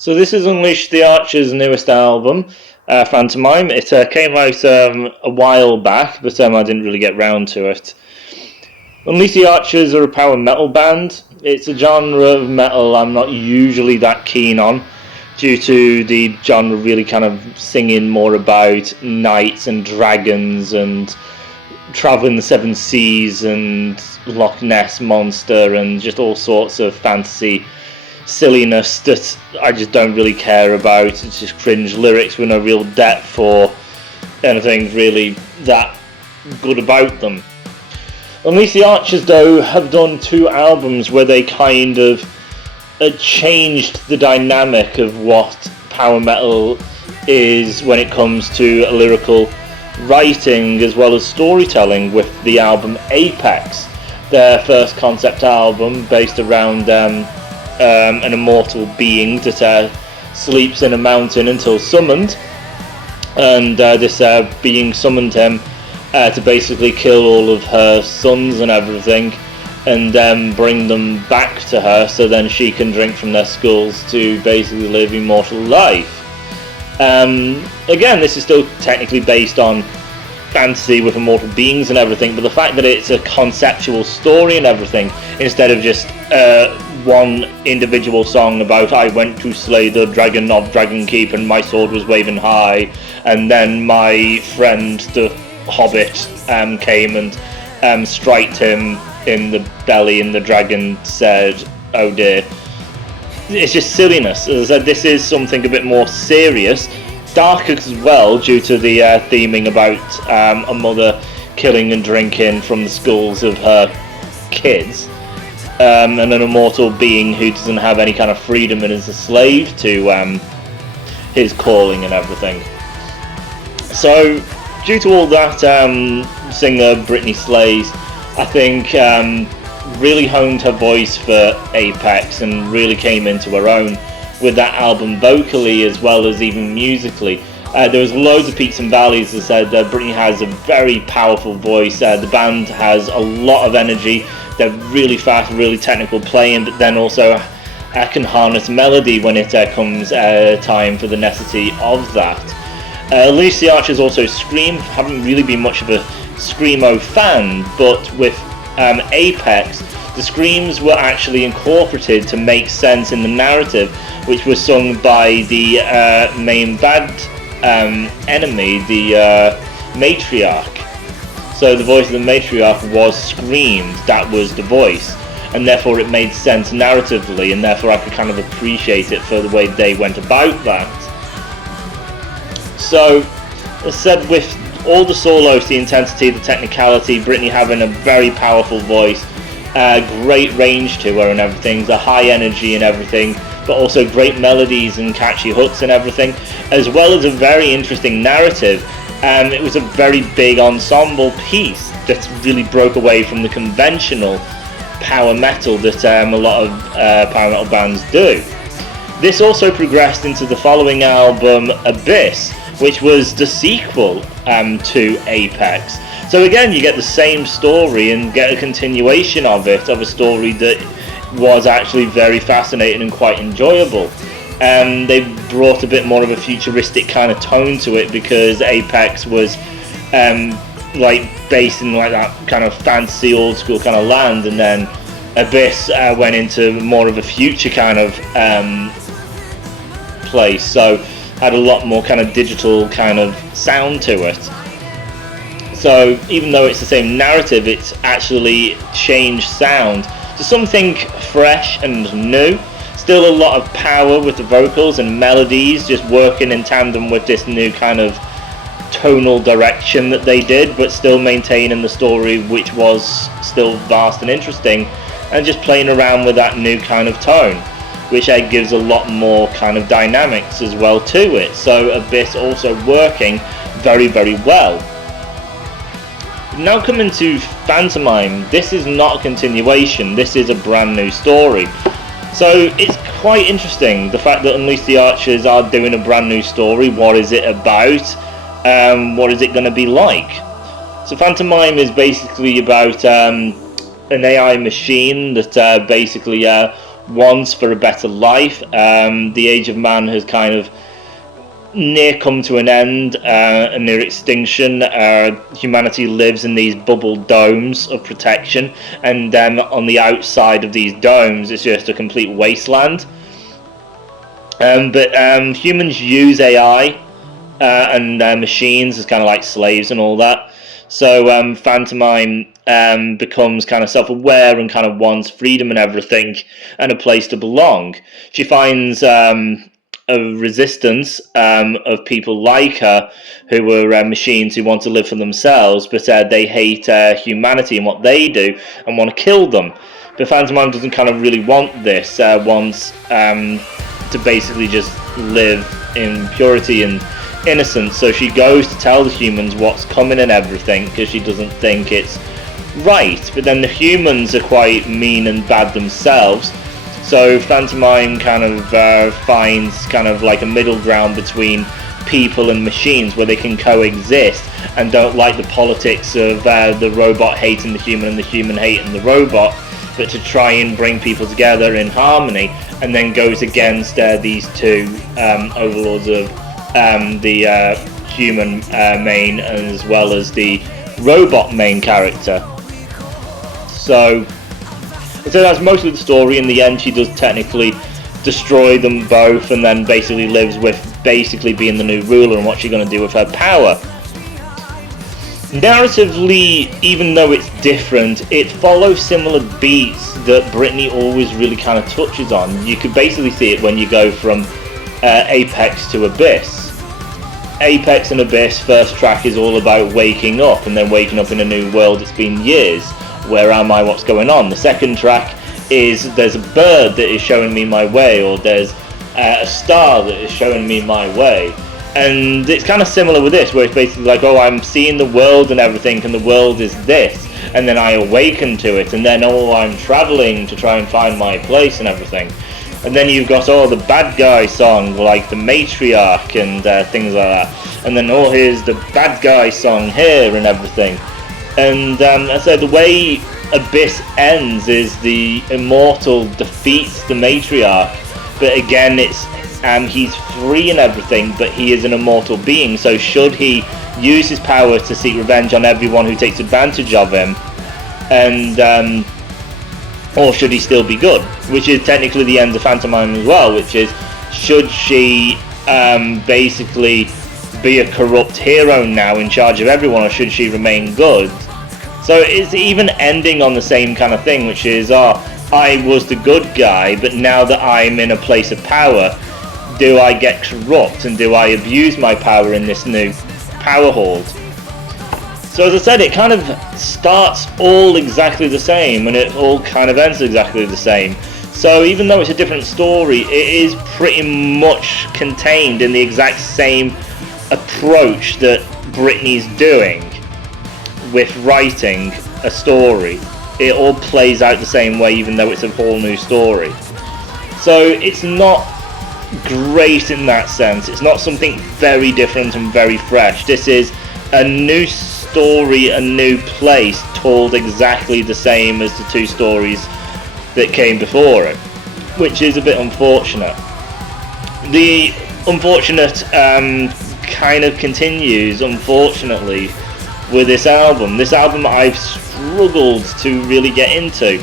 So this is Unleash the Archer's newest album, Phantomime. It came out a while back, but I didn't really get round to it. Unleash the Archers are a power metal band. It's a genre of metal I'm not usually that keen on, due to the genre really kind of singing more about knights and dragons and travelling the seven seas and Loch Ness Monster and just all sorts of fantasy silliness that I just don't really care about. It's just cringe lyrics with no real depth or anything really that good about them. Unleash the Archers, though, have done 2 albums where they kind of changed the dynamic of what power metal is when it comes to lyrical writing as well as storytelling, with the album Apex, their first concept album based around an immortal being that sleeps in a mountain until summoned, and this being summoned him to basically kill all of her sons and everything, and then bring them back to her so then she can drink from their skulls to basically live immortal life. Again, this is still technically based on fantasy with immortal beings and everything, but the fact that it's a conceptual story and everything, instead of just one individual song about I went to slay the dragon of Dragonkeep and my sword was waving high, and then my friend the hobbit came and striked him in the belly and the dragon said, oh dear. It's just silliness. As I said, this is something a bit more serious, darker as well, due to the theming about a mother killing and drinking from the skulls of her kids, and an immortal being who doesn't have any kind of freedom and is a slave to his calling and everything. So, due to all that, singer Brittany Slays, I think, really honed her voice for Apex and really came into her own with that album vocally as well as even musically. There was loads of peaks and valleys. As I said, Brittany has a very powerful voice. The band has a lot of energy. They're really fast, really technical playing, but then also can harness melody when it comes time for the necessity of that. Unleash the Archers also scream. Haven't really been much of a screamo fan, but with Apex, the screams were actually incorporated to make sense in the narrative, which was sung by the main bad enemy, the matriarch. So the voice of the matriarch was screamed, that was the voice, and therefore it made sense narratively, and therefore I could kind of appreciate it for the way they went about that. So, as said, with all the solos, the intensity, the technicality, Brittany having a very powerful voice, great range to her and everything, the high energy and everything, but also great melodies and catchy hooks and everything, as well as a very interesting narrative. It was a very big ensemble piece that really broke away from the conventional power metal that a lot of power metal bands do. This also progressed into the following album, Abyss, which was the sequel to Apex. So again, you get the same story and get a continuation of it, of a story that was actually very fascinating and quite enjoyable. They brought a bit more of a futuristic kind of tone to it, because Apex was like based in like that kind of fantasy old school kind of land, and then Abyss went into more of a future kind of place, so had a lot more kind of digital kind of sound to it. So even though it's the same narrative, it's actually changed sound to something fresh and new. Still a lot of power with the vocals and melodies, just working in tandem with this new kind of tonal direction that they did, but still maintaining the story, which was still vast and interesting, and just playing around with that new kind of tone, which gives a lot more kind of dynamics as well to it. So Abyss also working very, very well. Now coming to Phantomime, this is not a continuation, this is a brand new story. So it's quite interesting, the fact that Unleash the Archers are doing a brand new story. What is it about? What is it going to be like? So Phantomime is basically about an AI machine that basically wants for a better life. The age of man has kind of near come to an end, and near extinction. Humanity lives in these bubble domes of protection, and on the outside of these domes it's just a complete wasteland. But humans use AI and machines as kind of like slaves and all that. So Phantomime becomes kind of self-aware and kind of wants freedom and everything, and a place to belong. She finds a resistance of people like her, who are machines who want to live for themselves, but they hate humanity and what they do and want to kill them. But Phantomime doesn't kind of really want this, wants to basically just live in purity and innocence. So she goes to tell the humans what's coming and everything, because she doesn't think it's right. But then the humans are quite mean and bad themselves. So Phantomime kind of finds kind of like a middle ground between people and machines, where they can coexist, and don't like the politics of the robot hating the human and the human hating the robot, but to try and bring people together in harmony, and then goes against these two overlords of the human main, as well as the robot main character. So that's mostly the story. In the end, she does technically destroy them both, and then basically lives with basically being the new ruler and what she's going to do with her power. Narratively, even though it's different, it follows similar beats that Britney always really kind of touches on. You could basically see it when you go from Apex to Abyss. Apex and Abyss, first track is all about waking up, and then waking up in a new world. It's been years. Where am I? What's going on? The second track is there's a bird that is showing me my way, or there's a star that is showing me my way. And it's kind of similar with this, where it's basically like, oh, I'm seeing the world and everything, and the world is this, and then I awaken to it, and then, oh, I'm traveling to try and find my place and everything. And then you've got, oh, the bad guy song, like the Matriarch and things like that. And then, oh, here's the bad guy song here and everything. And so the way Abyss ends is the Immortal defeats the Matriarch, but again, it's he's free and everything, but he is an immortal being. So should he use his power to seek revenge on everyone who takes advantage of him, and or should he still be good? Which is technically the end of Phantomime as well, which is, should she basically be a corrupt hero now in charge of everyone, or should she remain good? So it's even ending on the same kind of thing, which is, oh, I was the good guy, but now that I'm in a place of power, do I get corrupt, and do I abuse my power in this new power hold? So as I said, it kind of starts all exactly the same, and it all kind of ends exactly the same. So even though it's a different story, it is pretty much contained in the exact same approach that Britney's doing with writing a story. It all plays out the same way, even though it's a whole new story. So it's not great in that sense. It's not something very different and very fresh. This is a new story, a new place, told exactly the same as the two stories that came before it, which is a bit unfortunate. The unfortunate kind of continues, unfortunately, with this album. This album I've struggled to really get into,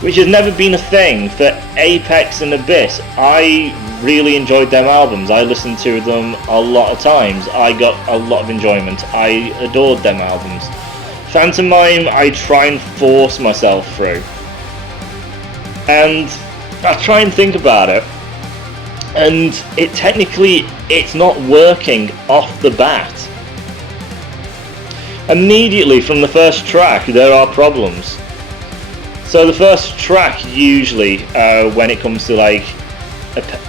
which has never been a thing. For Apex and Abyss, I really enjoyed them albums. I listened to them a lot of times. I got a lot of enjoyment. I adored them albums. Phantomime, I try and force myself through, and I try and think about it, and it's not working off the bat. Immediately from the first track, there are problems. So the first track, usually, when it comes to like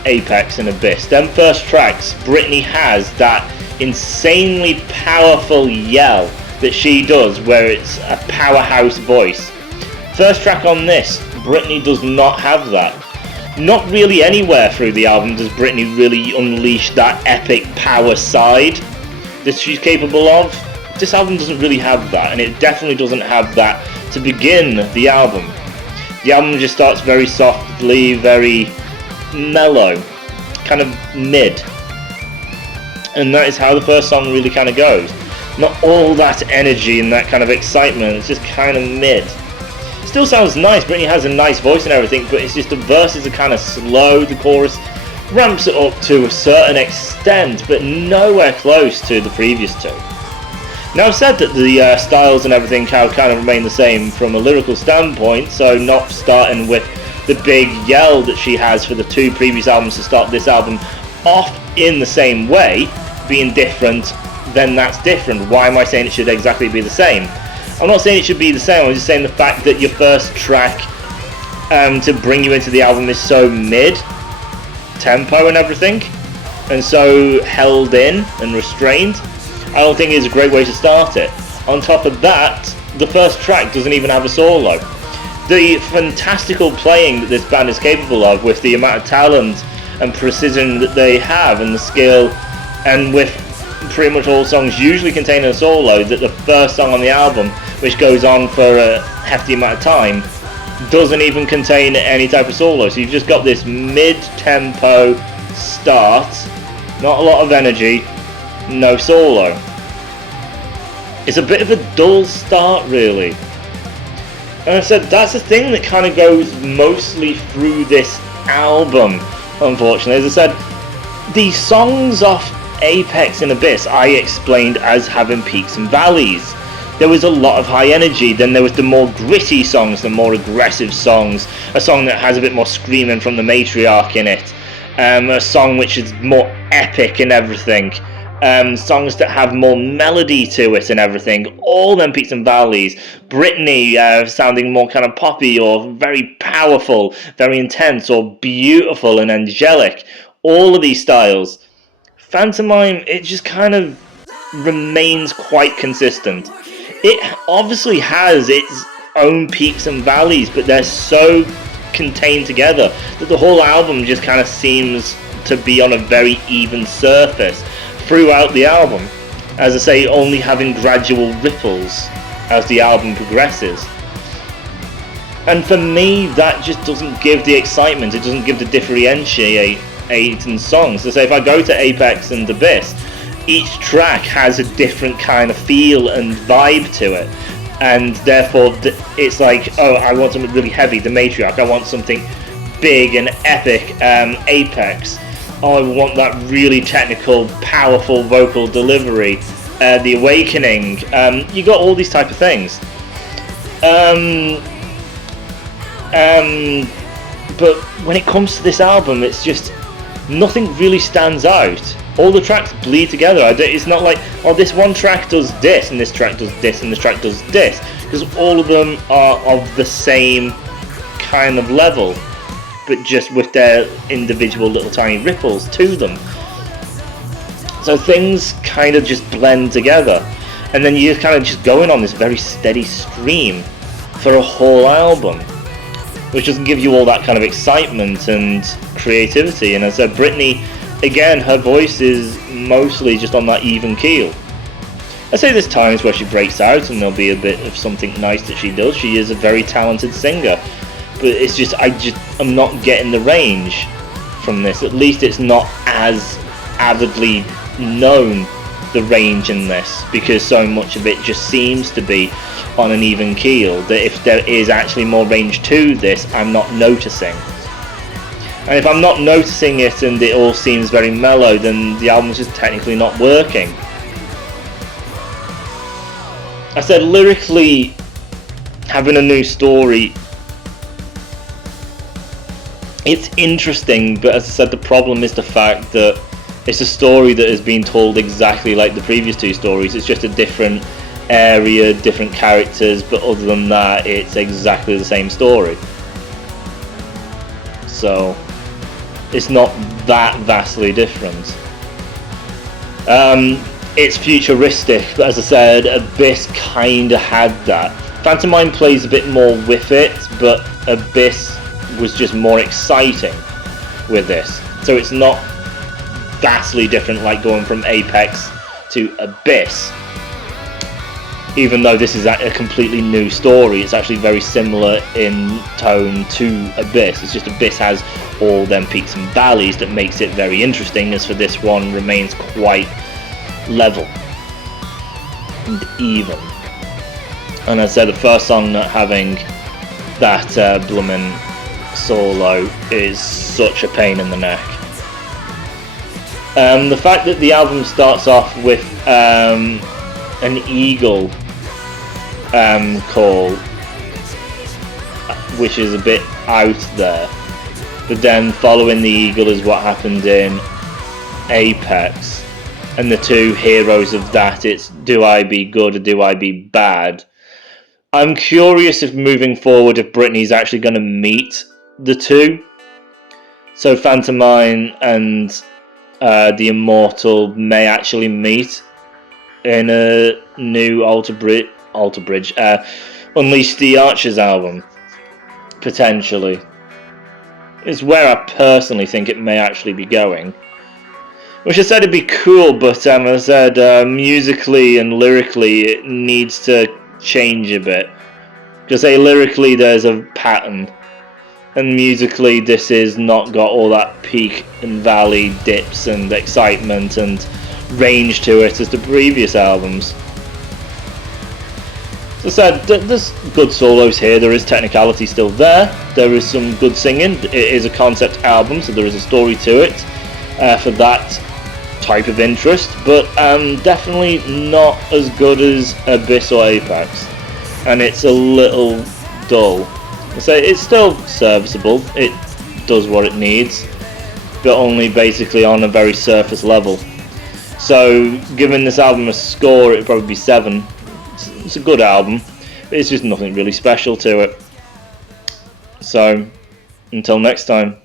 Apex and Abyss, them first tracks, Britney has that insanely powerful yell that she does, where it's a powerhouse voice. First track on this, Britney does not have that. Not really anywhere through the album does Britney really unleash that epic power side that she's capable of. This album doesn't really have that, and it definitely doesn't have that to begin the album. The album just starts very softly, very mellow, kind of mid. And that is how the first song really kind of goes. Not all that energy and that kind of excitement, it's just kind of mid. Still sounds nice, Britney has a nice voice and everything, but it's just the verses are kind of slow, the chorus ramps it up to a certain extent, but nowhere close to the previous two. Now I've said that the styles and everything kind of remain the same from a lyrical standpoint, so not starting with the big yell that she has for the two previous albums to start this album off in the same way, being different, then that's different. Why am I saying it should exactly be the same? I'm not saying it should be the same, I'm just saying the fact that your first track to bring you into the album is so mid-tempo and everything, and so held in and restrained, I don't think it's a great way to start it. On top of that, the first track doesn't even have a solo. The fantastical playing that this band is capable of, with the amount of talent and precision that they have and the skill, and with pretty much all songs usually containing a solo, that the first song on the album, which goes on for a hefty amount of time, doesn't even contain any type of solo. So you've just got this mid-tempo start, not a lot of energy, no solo. It's a bit of a dull start, really. And I said that's the thing that kind of goes mostly through this album, unfortunately. As I said, the songs off Apex and Abyss I explained as having peaks and valleys. There was a lot of high energy, then there was the more gritty songs, the more aggressive songs, a song that has a bit more screaming from the matriarch in it, a song which is more epic and everything, songs that have more melody to it and everything, all them peaks and valleys. Britney sounding more kind of poppy or very powerful, very intense or beautiful and angelic, all of these styles. Phantomime, it just kind of remains quite consistent. It obviously has its own peaks and valleys, but they're so contained together that the whole album just kind of seems to be on a very even surface throughout the album. As I say, only having gradual ripples as the album progresses. And for me, that just doesn't give the excitement, it doesn't give the differentiating songs. So say if I go to Apex and Abyss, each track has a different kind of feel and vibe to it, and therefore it's like, oh, I want something really heavy, the matriarch, I want something big and epic, Apex, oh, I want that really technical, powerful vocal delivery, the Awakening, you got all these type of things. But when it comes to this album, it's just nothing really stands out. All the tracks bleed together. It's not like, oh, this one track does this, and this track does this, and this track does this, because all of them are of the same kind of level, but just with their individual little tiny ripples to them. So things kind of just blend together, and then you're kind of just going on this very steady stream for a whole album, which doesn't give you all that kind of excitement and creativity. And as I said, Britney, again, her voice is mostly just on that even keel. I say there's times where she breaks out and there'll be a bit of something nice that she does. She is a very talented singer, but it's just, I'm not getting the range from this. At least it's not as avidly known, the range in this, because so much of it just seems to be on an even keel, that if there is actually more range to this, I'm not noticing. And if I'm not noticing it and it all seems very mellow, then the album's just technically not working. I said lyrically, having a new story, it's interesting, but as I said, the problem is the fact that it's a story that has been told exactly like the previous two stories. It's just a different area, different characters, but other than that, it's exactly the same story. So it's not that vastly different. It's futuristic, but as I said, Abyss kinda had that. Phantomime plays a bit more with it, but Abyss was just more exciting with this. So it's not vastly different like going from Apex to Abyss. even though this is a completely new story, it's actually very similar in tone to Abyss. It's just Abyss has all them peaks and valleys that makes it very interesting, as for this one remains quite level and even. And as I said, the first song not having that bloomin' solo is such a pain in the neck. The fact that the album starts off with an eagle call, which is a bit out there, but then following the eagle is what happened in Apex, and the two heroes of that, it's do I be good or do I be bad. I'm curious if moving forward if Britney's actually going to meet the two, so Phantoma and the Immortal may actually meet in a new Alter Bridge, Unleash the Archers album, potentially. Is where I personally think it may actually be going. Which I said it'd be cool, but as I said, musically and lyrically it needs to change a bit. Because lyrically there's a pattern, and musically this is not got all that peak and valley dips and excitement and range to it as the previous albums. As I said, there's good solos here, there is technicality still there, there is some good singing, it is a concept album so there is a story to it for that type of interest, but definitely not as good as Abyss or Apex, and it's a little dull. So it's still serviceable, it does what it needs, but only basically on a very surface level. So giving this album a score, it would probably be 7. It's a good album, but it's just nothing really special to it. So until next time.